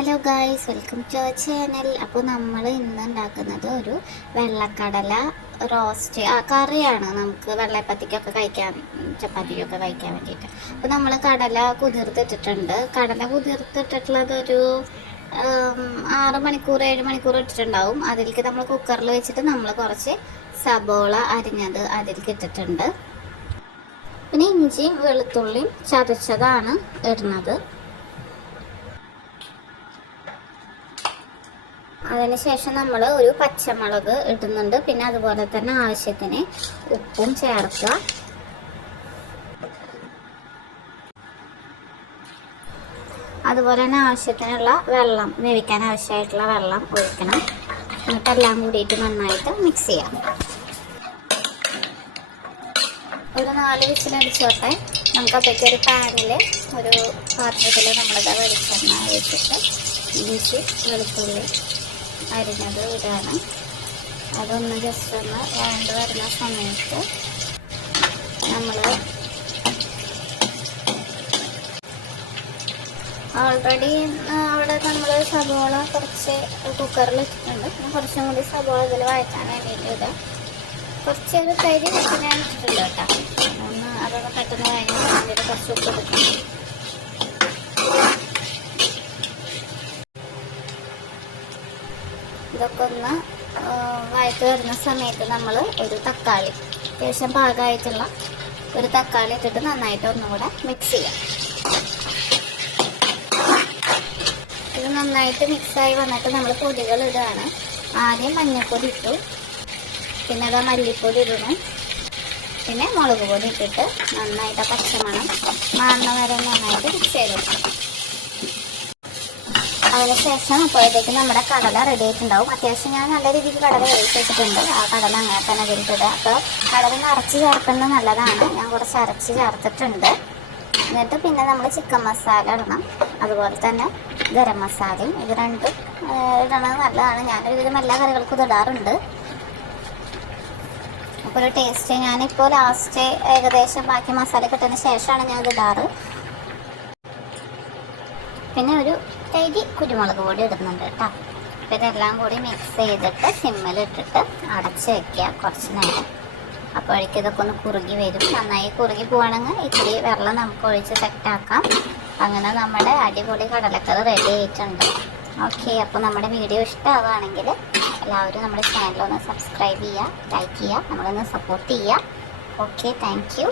Hello guys, welcome to our channel. അപ്പോൾ നമ്മൾ ഇന്ന് ഉണ്ടാക്കുന്നത് ഒരു വെള്ളക്കടല റോസ്റ്റ് കറിയാണ്. നമുക്ക് വെള്ളപ്പത്തിക്കൊക്കെ കഴിക്കാൻ, ചപ്പാത്തിക്കൊക്കെ കഴിക്കാൻ വേണ്ടിയിട്ട്. അപ്പോൾ നമ്മൾ കടല കുതിർത്തിട്ടിട്ടുണ്ട്. കടല കുതിർത്തിട്ടുള്ളത് ഒരു 6 മണിക്കൂർ 7 മണിക്കൂർ ഇട്ടിട്ടുണ്ടാവും. അതിലേക്ക് നമ്മൾ കുക്കറിൽ വെച്ചിട്ട് നമ്മൾ കുറച്ച് സബോള അരിഞ്ഞത് അതിലേക്ക് ഇട്ടിട്ടുണ്ട്. പിന്നെ ഇഞ്ചിയും വെളുത്തുള്ളിയും ചതച്ചതാണ് ഇടുന്നത്. അതിനുശേഷം നമ്മൾ ഒരു പച്ചമുളക് ഇടുന്നുണ്ട്. പിന്നെ അതുപോലെ തന്നെ ആവശ്യത്തിന് ഉപ്പും ചേർക്കുക. അതുപോലെ തന്നെ ആവശ്യത്തിനുള്ള വെള്ളം, വേവിക്കാൻ ആവശ്യമായിട്ടുള്ള വെള്ളം ഒഴിക്കണം. എന്നിട്ടെല്ലാം കൂടിയിട്ട് നന്നായിട്ട് മിക്സ് ചെയ്യാം. ഒരു 4 വിസിലടിച്ചോട്ടെ. നമുക്കപ്പോഴേക്കും ഒരു പാനിൽ, ഒരു പാത്രത്തിൽ നമ്മളിത് വെളിച്ചെണ്ണ ഒഴിച്ചിട്ട് ഇഞ്ചി വെളുത്തുള്ളി അരിഞ്ഞത് ഇതാണ്. അതൊന്ന് ജസ്റ്റ് ഒന്ന് വഴണ്ട് വരുന്ന സമയത്ത് നമ്മൾ ഓൾറെഡി അവിടെ നമ്മൾ സബോള കുറച്ച് കുക്കറിൽ ഇട്ടിട്ടുണ്ട്. പിന്നെ കുറച്ചും കൂടി സബോള ഇതിൽ വഴറ്റാൻ വേണ്ടിയിട്ട് ഇടാം. കുറച്ചൊരു തരി ഞാൻ ഇട്ടിട്ടുണ്ട് കേട്ടോ. അതൊന്ന് പെട്ടെന്ന് വഴങ്ങാൻ വേണ്ടിയിട്ട് കുറച്ച് ഉപ്പ് ഇട്ടിട്ടുണ്ട്. ഇതൊക്കെ ഒന്ന് വഴറ്റി വരുന്ന സമയത്ത് നമ്മൾ ഒരു തക്കാളി, അത്യാവശ്യം പാകമായിട്ടുള്ള ഒരു തക്കാളി ഇട്ടിട്ട് നന്നായിട്ട് ഒന്നുകൂടെ മിക്സ് ചെയ്യാം. ഇത് നന്നായിട്ട് മിക്സായി വന്നിട്ട് നമ്മൾ പൊടികൾ ഇടുകയാണ്. ആദ്യം മഞ്ഞൾപ്പൊടി ഇട്ടു, പിന്നെ അത് മല്ലിപ്പൊടി ഇടണം, പിന്നെ മുളക് പൊടി ഇട്ടിട്ട് നന്നായിട്ട് പച്ചമണം മാറുന്ന വരെ നന്നായിട്ട് മിക്സ് ചെയ്തെടുക്കണം. അതിനുശേഷം അപ്പോഴത്തേക്ക് നമ്മുടെ കടല റെഡി ആയിട്ടുണ്ടാവും. അത്യാവശ്യം ഞാൻ നല്ല രീതിക്ക് കടല വേവിച്ച് വെച്ചിട്ടുണ്ട്. ആ കടല അങ്ങനെ തന്നെ ഇതിലിട്ടിടുക. അപ്പോൾ കടല അരച്ച് ചേർക്കുന്നത് നല്ലതാണ്. ഞാൻ കുറച്ച് അരച്ച് ചേർത്തിട്ടുണ്ട്. എന്നിട്ട് പിന്നെ നമ്മൾ ചിക്കൻ മസാല ഇടണം, അതുപോലെ തന്നെ ഗരം മസാലയും. ഇത് രണ്ടും ഇടണത് നല്ലതാണ്. ഞാനൊരുവിധം എല്ലാ കറികൾക്കും ഇത് ഇടാറുണ്ട്. അപ്പോൾ ഒരു ടേസ്റ്റ്, ഞാനിപ്പോൾ ലാസ്റ്റ് ഏകദേശം ബാക്കി മസാല കിട്ടുന്നതിന് ശേഷമാണ് ഞാൻ ഇത് ഇടാറ്. പിന്നെ ഒരു തരി കുരുമുളക് പൊടി ഇടുന്നുണ്ട് കേട്ടോ. അപ്പോൾ ഇതെല്ലാം കൂടി മിക്സ് ചെയ്തിട്ട് സിമ്മിലിട്ടിട്ട് അടച്ച് വയ്ക്കുക കുറച്ച് നേരം. അപ്പോഴേക്കും ഇതൊക്കെ ഒന്ന് കുറുകി വരും. നന്നായി കുറുകി പോവുകയാണെങ്കിൽ ഇത്തിരി വെള്ളം നമുക്ക് ഒഴിച്ച് സെറ്റാക്കാം. അങ്ങനെ നമ്മുടെ അടിപൊളി കടലക്കറി റെഡി ആയിട്ടുണ്ട്. ഓക്കെ, അപ്പോൾ നമ്മുടെ വീഡിയോ ഇഷ്ടമാവുകയാണെങ്കിൽ എല്ലാവരും നമ്മുടെ ചാനലൊന്ന് സബ്സ്ക്രൈബ് ചെയ്യുക, ലൈക്ക് ചെയ്യുക, നമ്മളൊന്ന് സപ്പോർട്ട് ചെയ്യുക. Okay, thank you.